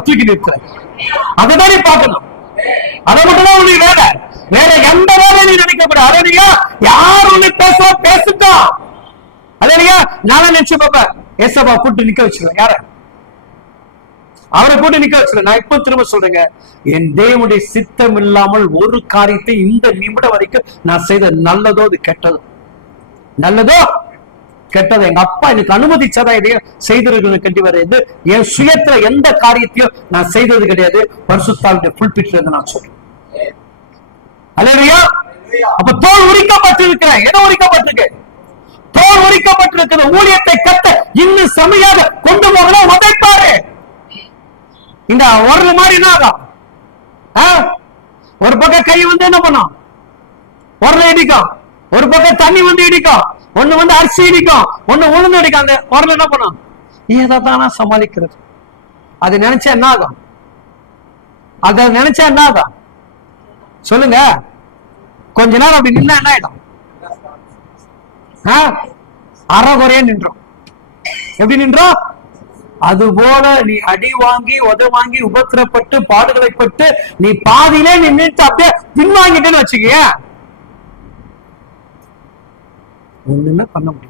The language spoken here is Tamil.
அவர் தூக்கி நிறுத்துற. அதுதான் நீ பார்க்கணும். அதை மட்டும் தான் உனக்கு வேலை. வேற எந்த வேலையும் நீ நினைக்க கூடாது. அதனையா யார் ஒண்ணு பேசுட்டோம். அதனையா நானும் நினைச்சு பாப்பேன், ஏசப்பா கூட்டு நிக்க வச்சிருவேன். யார அவரை கூட்டு நிக்க வச்சிருவேன். நான் இப்போ திரும்ப சொல்றேங்க, என் தேவனுடைய சித்தம் இல்லாமல் ஒரு காரியத்தை இந்த நிமிடம் வரைக்கும் நான் செய்த நல்லதோ அது கெட்டதோ, நல்லதோ கெட்டதோ எங்க அப்பா எனக்கு அனுமதிச்சதா இதையும் செய்திருக்கணும் கட்டி வரையாது. என் சுயத்துல எந்த காரியத்தையும் நான் செய்தது கிடையாது. பரிசுத்தாவினுடைய புல்பிட்ல நான் சொல்றேன். அல்லேலூயா. அப்ப தோல் உரிக்கப்பட்டிருக்கிறேன். எதை உரிக்கப்பட்டிருக்கு? தோல் உரிக்கப்பட்டிருக்கிற ஊழியத்தை கத்த இன்னும் செமையாக கொண்டு போகணும். உதைப்பாரு. இந்த உரல் மாதிரி என்ன ஆகும்? ஒரு பக்கம் கை வந்து என்ன பண்ணும்? உரல இடிக்கும். ஒரு பக்கம் தண்ணி வந்து இடிக்கும். ஒண்ணு வந்து அரிசி இடிக்கும். ஒண்ணு உளுந்து இடிக்கும். அந்த உரல் என்ன பண்ணும்? ஏதானா சமாளிக்கிறது. அது நினைச்சா என்ன ஆகும்? அத நினைச்சா என்ன ஆகும் சொல்லுங்க. கொஞ்ச நேரம் அப்படி நின்னா என்ன ஆயிடும்? அறகுறையா நின்றோம். எப்படி நின்றோம்? அது போல நீ அடி வாங்கி உத வாங்கி உபத்திரப்பட்டு பாடுகளை பட்டு நீ பாதியிலே நின்றுட்டு அப்படியே பின்வாங்கிட்டேன்னு வச்சுக்கிய, ஒண்ணுமே பண்ண முடியும்.